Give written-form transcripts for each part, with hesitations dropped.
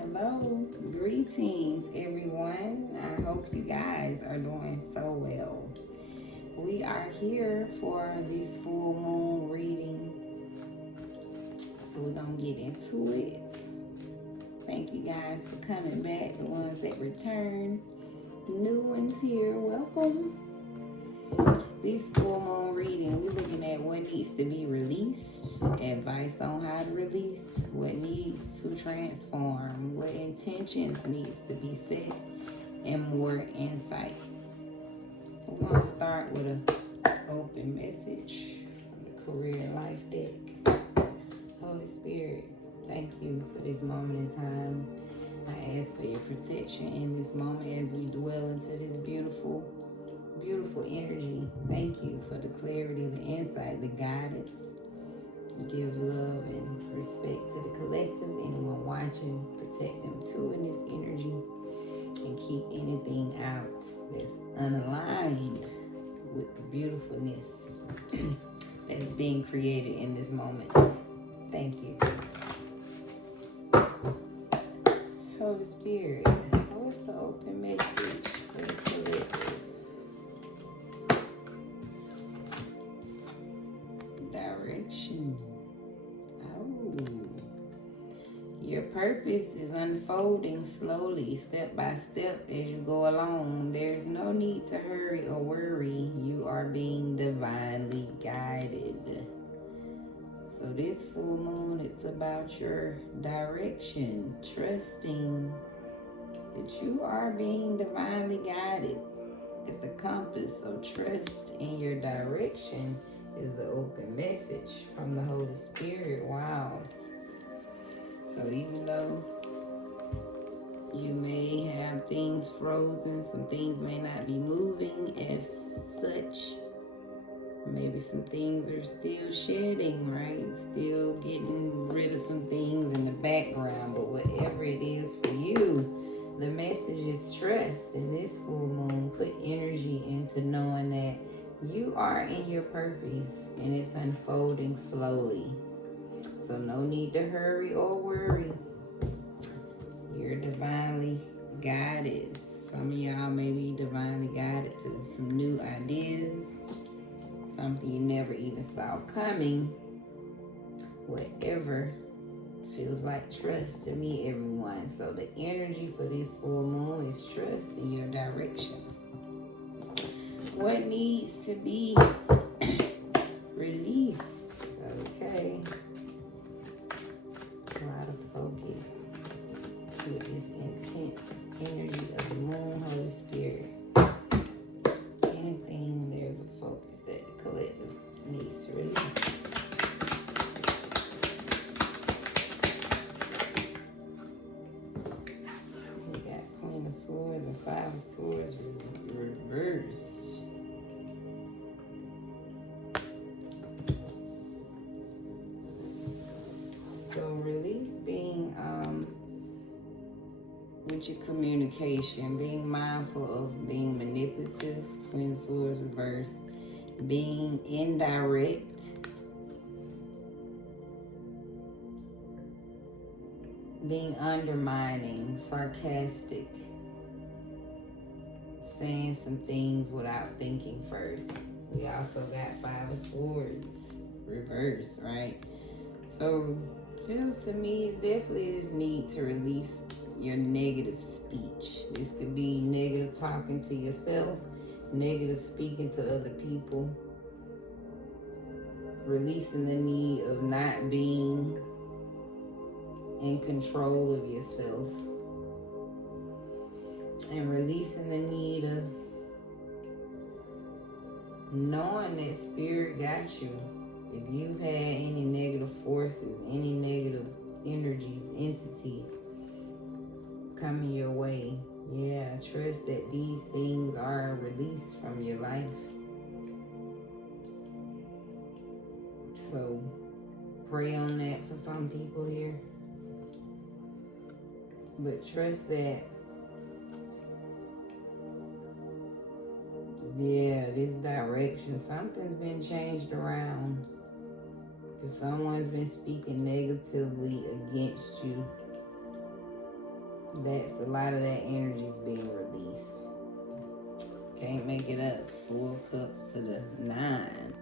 Hello, greetings everyone. I hope you guys are doing so well. We are here for this full moon reading, so we're gonna get into it. Thank you guys for coming back, the ones that return. New ones here, welcome. This full moon reading, we're looking at what needs to be released, advice on how to release, what needs to transform, what intentions needs to be set, and more insight. We're going to start with an open message from the Career Life deck. Holy Spirit, thank you for this moment in time. I ask for your protection in this moment as we dwell into this beautiful energy. Thank you for the clarity, the insight, the guidance. Give love and respect to the collective. Anyone watching, protect them too in this energy. And keep anything out that's unaligned with the beautifulness that's being created in this moment. Thank you. Holy Spirit, what's the open message for the collective? Direction. Oh, your purpose is unfolding slowly, step by step as you go along. There's no need to hurry or worry. You are being divinely guided. So this full moon, it's about your direction, trusting that you are being divinely guided. At the compass of trust in your direction is the open message from the Holy Spirit. Wow. So even though you may have things frozen, some things may not be moving as such, maybe some things are still shedding, right? Still getting rid of some things in the background, but whatever it is for you, the message is trust. In this full moon, put energy into knowing that you are in your purpose and it's unfolding slowly. So no need to hurry or worry. You're divinely guided. Some of y'all may be divinely guided to some new ideas, something you never even saw coming. Whatever feels like trust to me, everyone. So the energy for this full moon is trust in your direction. What needs to be released? Okay. A lot of focus to this intense energy of the moon, Holy Spirit. Anything, there's a focus that the collective needs to release. We got Queen of Swords and Five of Swords reversed. So release being with your communication, being mindful of being manipulative, Queen of Swords reversed, being indirect, being undermining, sarcastic, saying some things without thinking first. We also got Five of Swords reversed, right? So feels to me definitely this need to release your negative speech. This could be negative talking to yourself, negative speaking to other people, releasing the need of not being in control of yourself, and releasing the need of knowing that Spirit got you. If you've had any negative forces, any negative energies, entities coming your way, yeah, trust that these things are released from your life. So pray on that for some people here. But trust that, yeah, this direction, something's been changed around. If someone's been speaking negatively against you, That's a lot of that energy is being released. Can't make it up. 4 cups to the 9.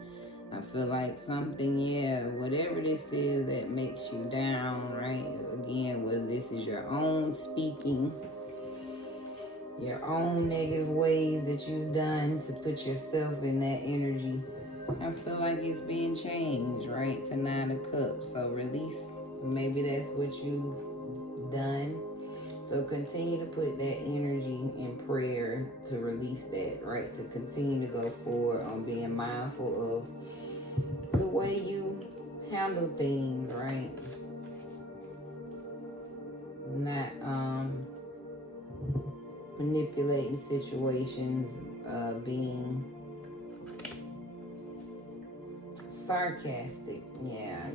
I feel like something, yeah, whatever this is that makes you down, right? Again, whether this is your own speaking, your own negative ways that you've done to put yourself in that energy, I feel like it's being changed, right? To 9 of Cups. So release. Maybe that's what you've done. So continue to put that energy in prayer to release that, right? To continue to go forward on being mindful of the way you handle things, right? Not manipulating situations, being sarcastic. Yeah,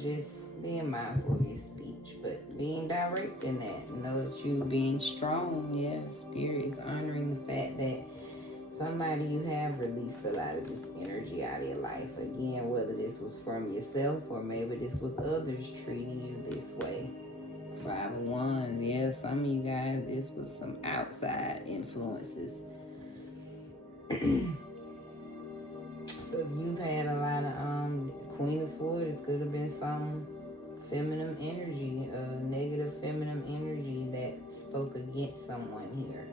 just being mindful of your speech, but being direct in that. Know that you being strong. Yeah, Spirit is honoring the fact that somebody you have released a lot of this energy out of your life. Again, whether this was from yourself or maybe this was others treating you this way. 5 of Wands. Yeah, some of you guys, this was some outside influences. So if you've had a lot of Queen of Swords, this could have been some feminine energy, negative feminine energy that spoke against someone here.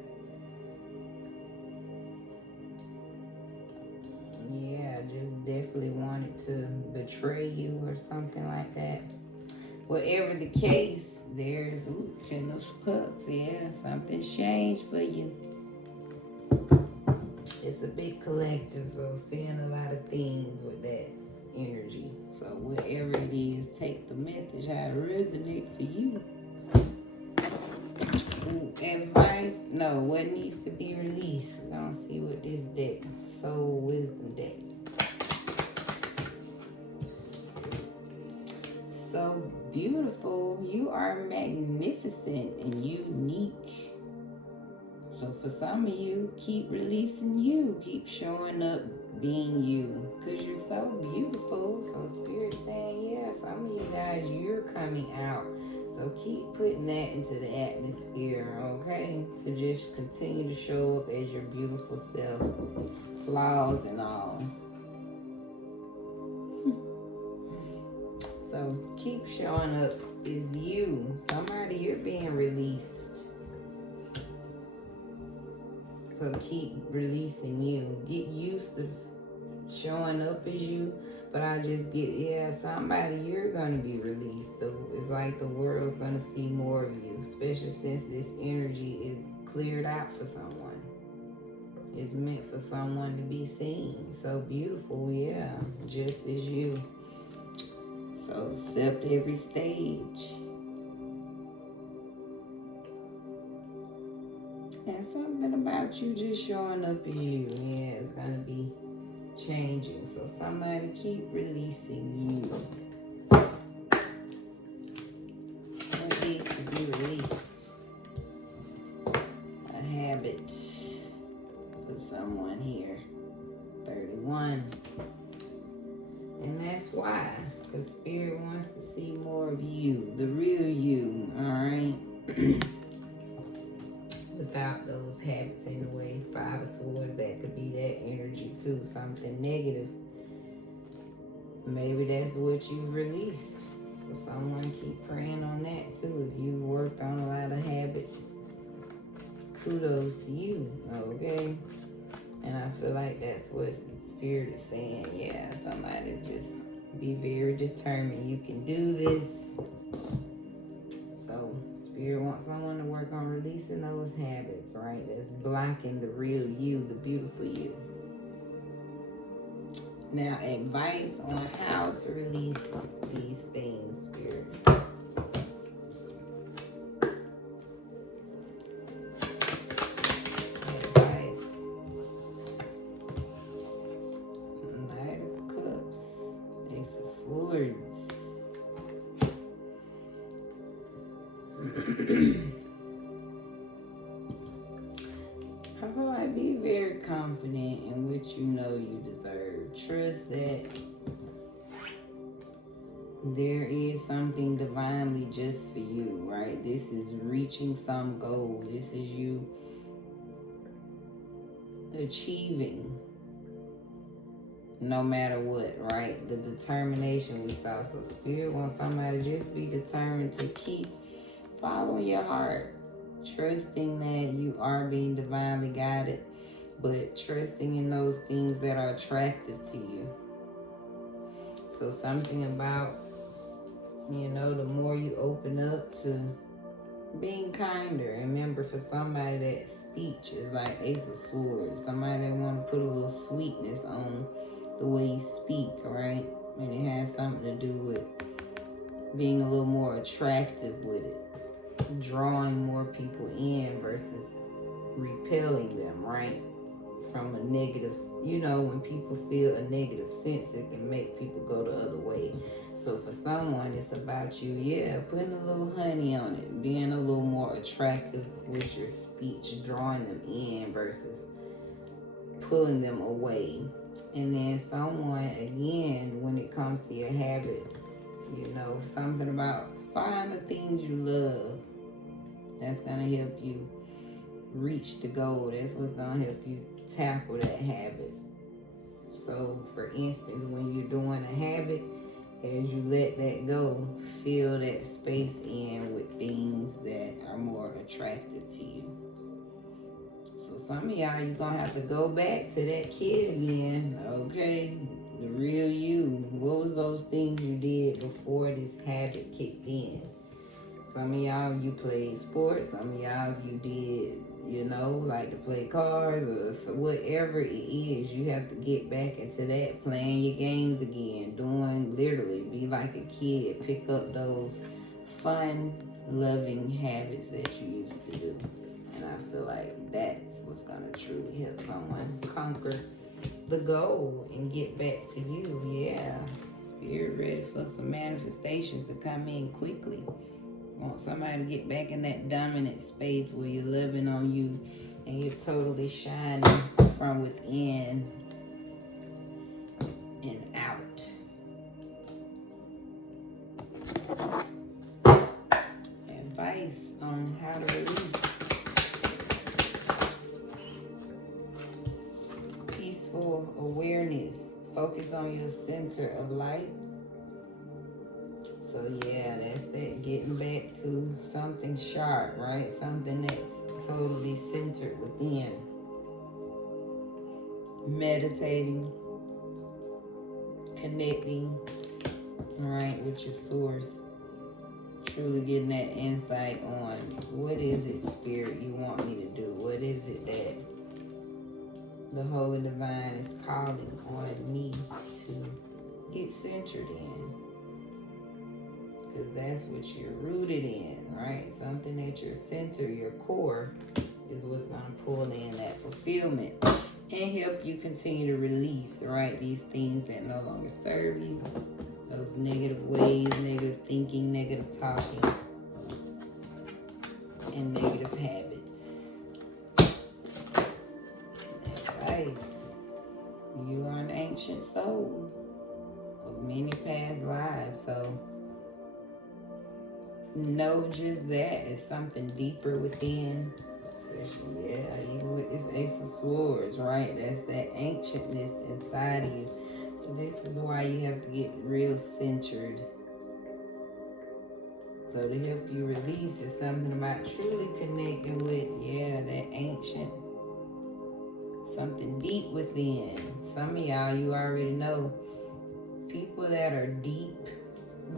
Yeah, just definitely wanted to betray you or something like that. Whatever the case, there's 10 of Cups. Yeah, something's changed for you. It's a big collective, so seeing a lot of things with that energy. So whatever it is, take the message how it resonates for you. Advice? No, what needs to be released? I don't see what this deck, Soul Wisdom deck. So beautiful. You are magnificent and unique. So for some of you, keep releasing you. Keep showing up being you. Because you're so beautiful. So Spirit saying, yeah, some of you guys, you're coming out. So keep putting that into the atmosphere, okay? To just continue to show up as your beautiful self. Flaws and all. So keep showing up as you. Somebody, you're being released. So keep releasing you. Get used to showing up as you. But I just get, yeah, somebody, you're going to be released. It's like the world's going to see more of you. Especially since this energy is cleared out for someone. It's meant for someone to be seen. So beautiful, yeah. Just as you. So accept every stage. And something about you just showing up as you, yeah, it's gonna be changing. So somebody keep releasing you. What needs to be released? A habit for someone here. 31. And that's why. Because Spirit wants to see more of you. The real you, alright? Without those habits in the way. 5 of Swords, that could be that energy too. Something negative. Maybe that's what you've released. So someone keep praying on that too. If you've worked on a lot of habits, kudos to you, okay? And I feel like that's what Spirit is saying. Yeah, somebody just be very determined. You can do this. So Spirit wants someone to work on releasing those habits, right? That's blocking the real you, the beautiful you. Now, advice on how to release these things, Spirit. Advice. Knight of Cups. Ace of Swords. I feel like be very confident in what you know you deserve. Trust that There is something divinely just for you, right? This is reaching some goal. This is you achieving no matter what, right? The determination we saw. So Spirit wants somebody to just be determined to keep following your heart, trusting that you are being divinely guided, but trusting in those things that are attractive to you. So something about, the more you open up to being kinder. And remember, for somebody, that speech is like Ace of Swords. Somebody that want to put a little sweetness on the way you speak, right? And it has something to do with being a little more attractive with it, drawing more people in versus repelling them, right? From a negative, when people feel a negative sense, it can make people go the other way. So for someone, it's about you, putting a little honey on it, being a little more attractive with your speech, drawing them in versus pulling them away. And then someone, again, when it comes to your habit, something about find the things you love. That's going to help you reach the goal. That's what's going to help you tackle that habit. So, for instance, when you're doing a habit, as you let that go, fill that space in with things that are more attractive to you. So some of y'all, you're going to have to go back to that kid again, okay? The real you. What was those things you did before this habit kicked in? Some of y'all, you played sports. Some of y'all, you did, like to play cards or whatever it is. You have to get back into that, playing your games again, literally, be like a kid. Pick up those fun, loving habits that you used to do. And I feel like that's what's going to truly help someone conquer the goal and get back to you. Yeah. Spirit ready for some manifestations to come in quickly. Want somebody to get back in that dominant space where you're loving on you and you're totally shining from within and out. Advice on how to release. Peaceful awareness. Focus on your center of light. So that's that getting back to something sharp, right? Something that's totally centered within. Meditating, connecting, right, with your source. Truly getting that insight on what is it, Spirit, you want me to do? What is it that the Holy Divine is calling on me to get centered in? Because that's what you're rooted in, right? Something that your center, your core, is what's going to pull in that fulfillment and help you continue to release, right? These things that no longer serve you, those negative ways, negative thinking, negative talking, and negative habits. Advice. You are an ancient soul of many past lives, so know just that it's something deeper within. Especially, even with this Ace of Swords, right? That's that ancientness inside of you. So this is why you have to get real centered. So to help you release is something about truly connecting with, that ancient, something deep within. Some of y'all, you already know, people that are deep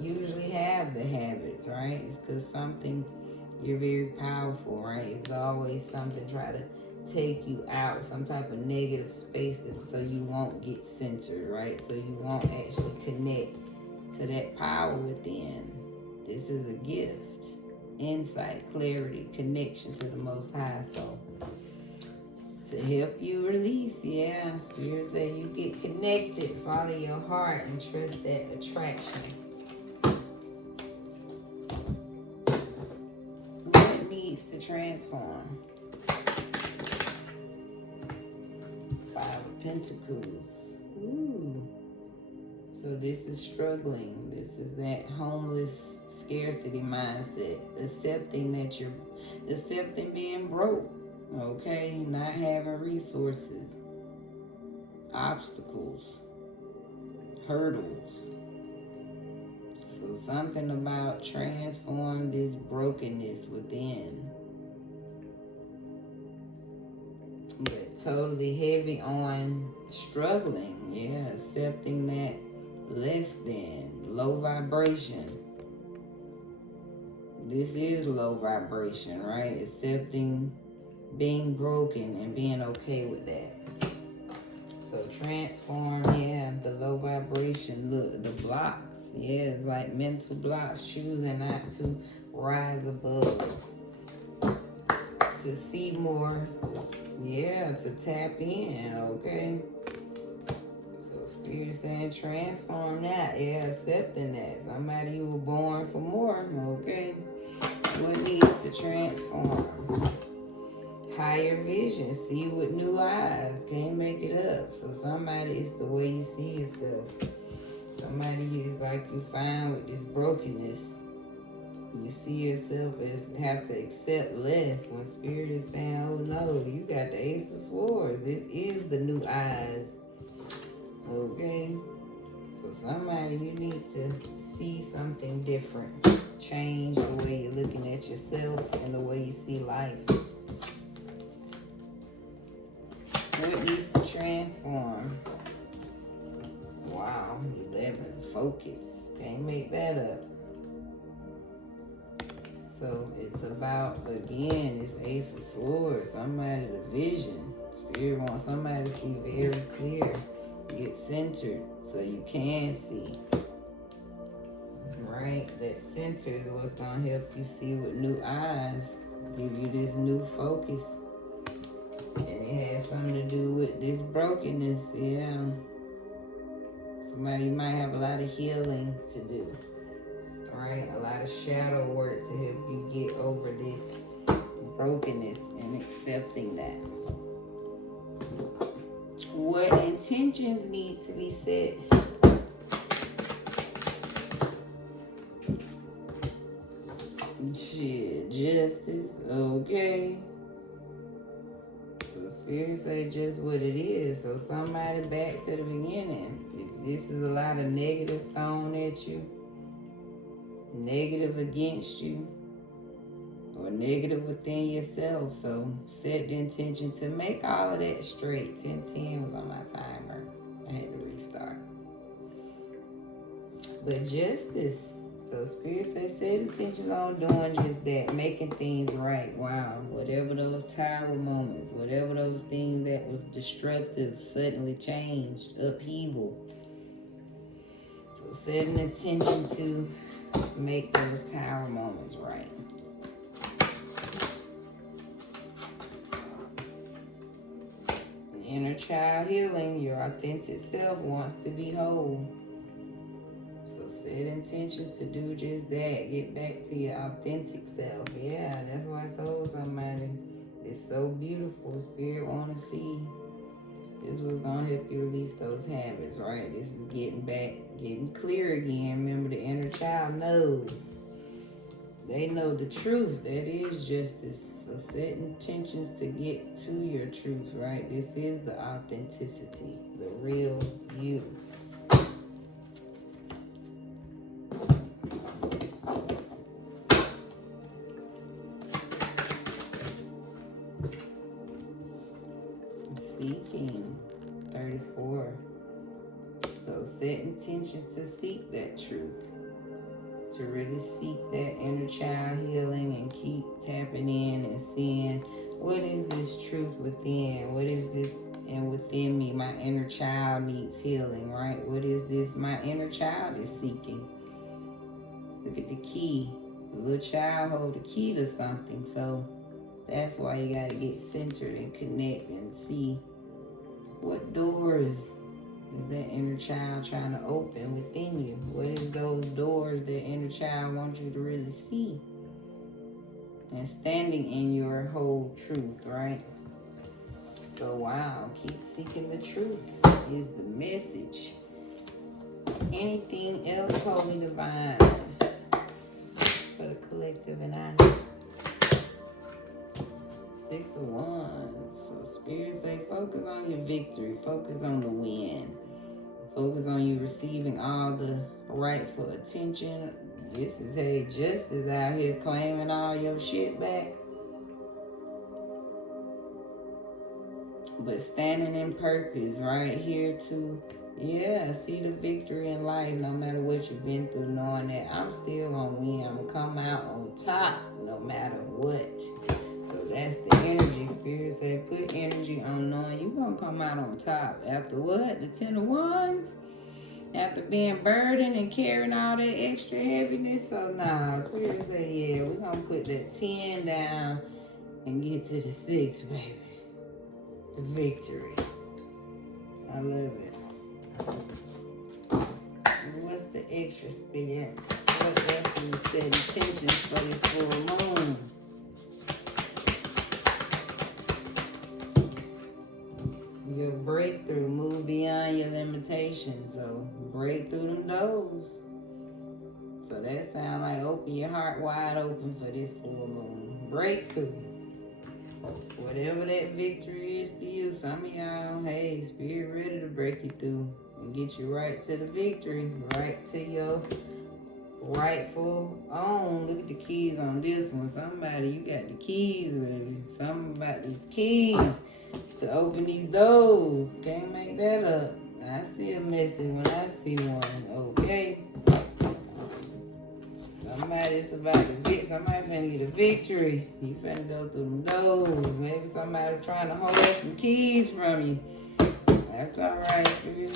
usually have the habits, right? It's because you're very powerful, right? It's always something try to take you out, some type of negative spaces, so you won't get centered, right? So you won't actually connect to that power within. This is a gift. Insight, clarity, connection to the Most High. So to help you release, Spirit say you get connected, follow your heart, and trust that attraction. What needs to transform? 5 of Pentacles. Ooh. So this is struggling. This is that homeless scarcity mindset. Accepting being broke. Okay? Not having resources. Obstacles. Hurdles. So something about transform this brokenness within. But totally heavy on struggling. Yeah, accepting that less than, low vibration. This is low vibration, right? Accepting being broken and being okay with that. So transform, yeah, the low vibration, look, the blocks, yeah, it's like mental blocks, choosing not to rise above, to see more, yeah, to tap in, okay? So Spirit saying transform that, yeah, accepting that. Somebody you were born for more, okay? What needs to transform? Higher vision, see with new eyes, can't make it up. So somebody, it's the way you see yourself. Somebody is like you find with this brokenness. You see yourself as have to accept less when Spirit is saying, oh no, you got the Ace of Swords. This is the new eyes. Okay? So somebody, you need to see something different. Change the way you're looking at yourself and the way you see life. What needs to transform? Wow, 11. Focus. Can't make that up. So it's about, again, this Ace of Swords. Somebody, the vision. Spirit wants somebody to see very clear. Get centered so you can see. Right? That center is what's going to help you see with new eyes. Give you this new focus. And it has something to do with this brokenness, yeah. Somebody might have a lot of healing to do, right? A lot of shadow work to help you get over this brokenness and accepting that. What intentions need to be set? Shit, justice, okay. Spirit say just what it is. So somebody, back to the beginning. If this is a lot of negative thrown at you, negative against you, or negative within yourself. So set the intention to make all of that straight. 10:10 was on my timer. I had to restart. But justice. So Spirit says set intentions on doing just that, making things right. Wow. Whatever those tower moments, whatever those things that was destructive suddenly changed, upheaval. So set an intention to make those tower moments right. Inner child healing, your authentic self wants to be whole. Set intentions to do just that. Get back to your authentic self. Yeah, that's why I told somebody it's so beautiful. Spirit want to see. This was going to help you release those habits, right? This is getting back, getting clear again. Remember, the inner child knows. They know the truth. That is justice. So set intentions to get to your truth, right? This is the authenticity, the real you. Seeking, 34. So set intentions to seek that truth, to really seek that inner child healing and keep tapping in and seeing what is this truth within, what is this, and within me, my inner child needs healing, right? What is this my inner child is seeking? Look at the key. The little child hold the key to something, so that's why you got to get centered and connect and see what doors is that inner child trying to open within you. What is those doors that inner child wants you to really see? And standing in your whole truth, right? So wow, keep seeking the truth is the message. Anything else, Holy Divine, for the collective and I? 6 of Wands. So Spirit say focus on your victory. Focus on the win. Focus on you receiving all the rightful attention. This is, hey, justice out here claiming all your shit back. But standing in purpose right here to, yeah, see the victory in life no matter what you've been through, knowing that I'm still gonna win. I'm gonna come out on top no matter what. So that's the energy. Spirit said put energy on knowing you're gonna come out on top. After what? The 10 of Wands? After being burdened and carrying all that extra heaviness. So nah, Spirit said, yeah, we're gonna put that 10 down and get to the 6, baby. The victory. I love it. What's the extra, Spirit? What else you said intentions for this full moon? Your breakthrough, move beyond your limitations. So break through them doors. So that sounds like open your heart wide open for this full moon. Breakthrough. Whatever that victory is to you. Some of y'all, hey, Spirit ready to break you through and get you right to the victory. Right to your rightful own. Look at the keys on this one. Somebody, you got the keys, baby. Something about these keys to open these doors. Can't make that up. I see a message when I see one. Okay. Somebody's about to get, somebody finna get a victory. You finna go through them doors. Maybe somebody trying to hold some keys from you. That's alright. You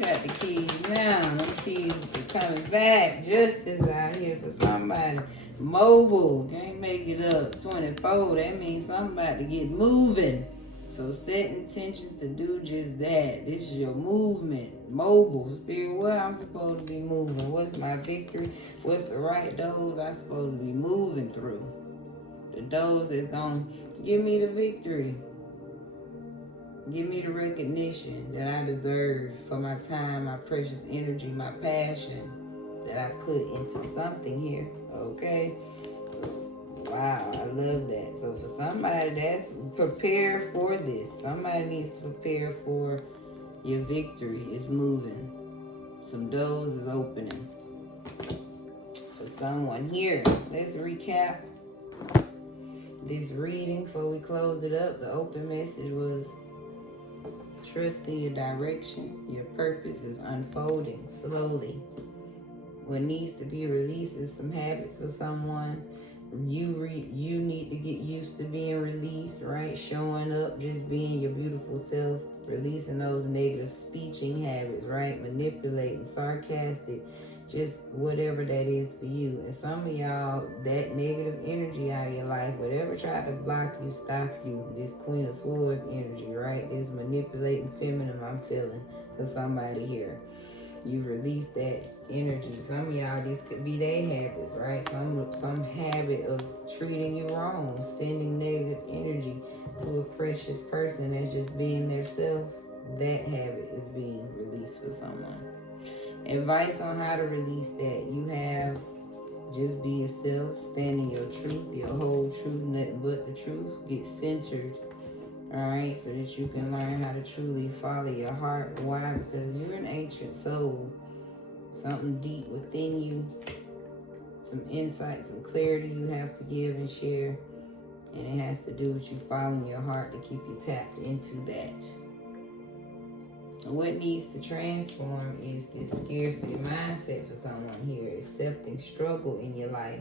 got the keys now. Them keys are coming back. Justice out here for somebody. Mobile. Can't make it up. 24. That means somebody to get moving. So set intentions to do just that. This is your movement. Mobile. Spirit, what I'm supposed to be moving? What's my victory? What's the right doors I'm supposed to be moving through? The doors that's gonna give me the victory. Give me the recognition that I deserve for my time, my precious energy, my passion that I put into something here. Okay? Wow, I love that. So for somebody that's prepared for this, somebody needs to prepare for your victory. It's moving. Some doors is opening. For someone here, let's recap this reading before we close it up. The open message was trust in your direction. Your purpose is unfolding slowly. What needs to be released is some habits for someone. You need to get used to being released, right? Showing up, just being your beautiful self, releasing those negative speeching habits, right? Manipulating, sarcastic, just whatever that is for you. And some of y'all, that negative energy out of your life, whatever tried to block you, stop you, this Queen of Swords energy, right? This manipulating feminine I'm feeling for somebody here. You release that energy. Some of y'all, this could be their habits, right? Some habit of treating you wrong, sending negative energy to a precious person that's just being their self. That habit is being released for someone. Advice on how to release that. You have just be yourself, stand in your truth, your whole truth, nothing but the truth. Get centered. Alright, so that you can learn how to truly follow your heart. Why? Because you're an ancient soul. Something deep within you. Some insight, some clarity you have to give and share. And it has to do with you following your heart to keep you tapped into that. What needs to transform is this scarcity mindset for someone here. Accepting struggle in your life.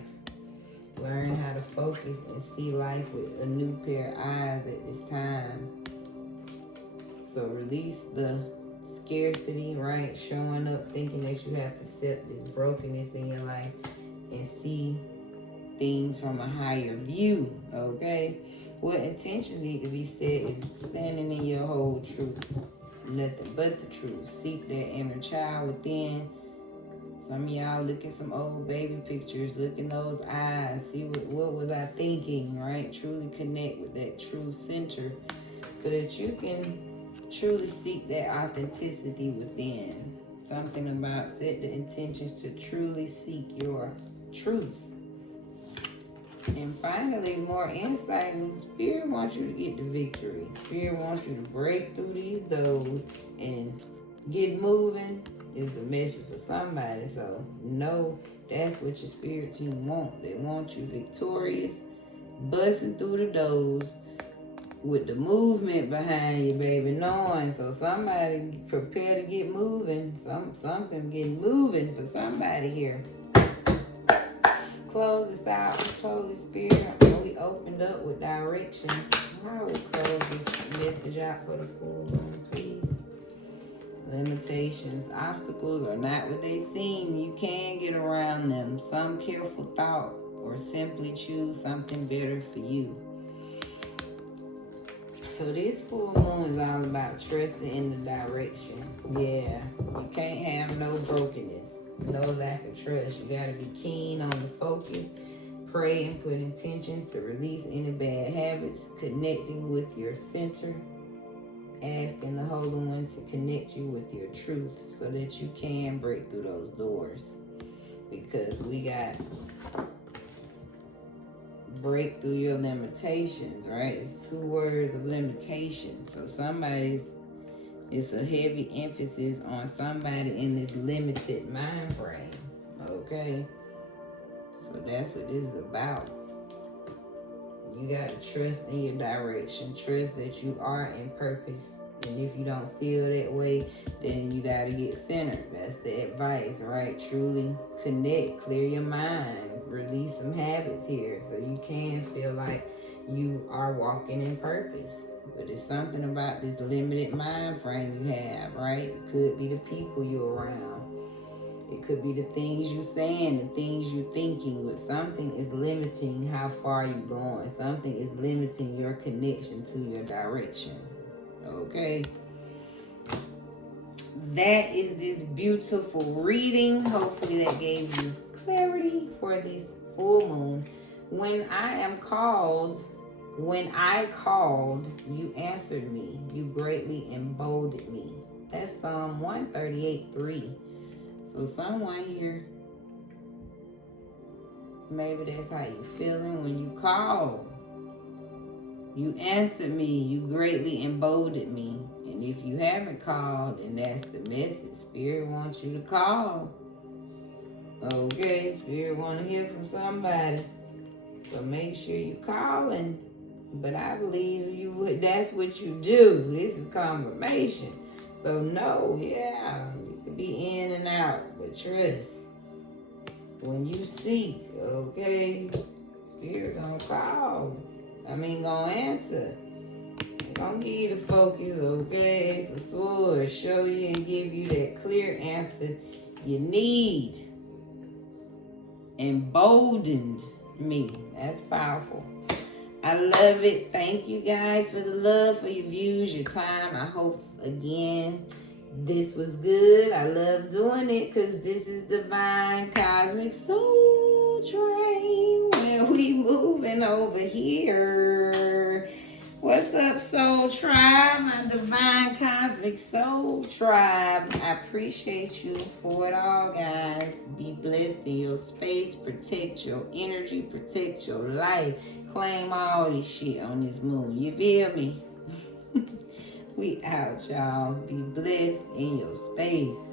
Learn how to focus and see life with a new pair of eyes at this time. So release the scarcity, right? Showing up thinking that you have to accept this brokenness in your life and see things from a higher view, okay? What intentions need to be set is standing in your whole truth. Nothing but the truth. Seek that inner child within. Some of y'all look at some old baby pictures, look in those eyes, see what was I thinking, right? Truly connect with that true center so that you can truly seek that authenticity within. Something about set the intentions to truly seek your truth. And finally, more insight was Spirit wants you to get the victory. Spirit wants you to break through these doors and get moving is the message for somebody. So know that's what your spirit team want. They want you victorious, busting through the doors with the movement behind you, baby, knowing. So somebody prepare to get moving. Something getting moving for somebody here. Close this out. Close the spirit. We opened up with direction. How we close this message out for the full moon, please? Limitations, obstacles are not what they seem. You can get around them. Some careful thought or simply choose something better for you. So this full moon is all about trusting in the direction. Yeah, you can't have no brokenness, no lack of trust. You got to be keen on the focus. Pray and put intentions to release any bad habits. Connecting with your center. Asking the Holy One to connect you with your truth so that you can break through those doors. Because we got break through your limitations, right? It's 2 words of limitation. So it's a heavy emphasis on somebody in this limited mind frame. Okay? So that's what this is about. You got to trust in your direction. Trust that you are in purpose. And if you don't feel that way, then you got to get centered. That's the advice, right? Truly connect. Clear your mind. Release some habits here so you can feel like you are walking in purpose. But it's something about this limited mind frame you have, right? It could be the people you're around. It could be the things you're saying, the things you're thinking, but something is limiting how far you're going. Something is limiting your connection to your direction. Okay? That is this beautiful reading. Hopefully that gave you clarity for this full moon. When I called, you answered me. You greatly emboldened me. That's Psalm 138:3. So someone here, maybe that's how you feeling when you call. You answered me. You greatly emboldened me. And if you haven't called, then that's the message. Spirit wants you to call. Okay, Spirit want to hear from somebody. So make sure you calling. But I believe that's what you do. This is confirmation. So no, yeah, you can be in and out, but trust. When you seek, okay, Spirit gonna call. Gonna answer. Gonna give you the focus, okay? It's a sword. Show you and give you that clear answer you need. Emboldened me. That's powerful. I love it. Thank you guys for the love, for your views, your time. I hope, again, this was good. I love doing it because this is Divine Cosmic Soul Train. Where we moving over here. What's up, Soul Tribe? My Divine Cosmic Soul Tribe. I appreciate you for it all, guys. Be blessed in your space. Protect your energy. Protect your life. Claim all this shit on this moon. You feel me? We out, y'all. Be blessed in your space.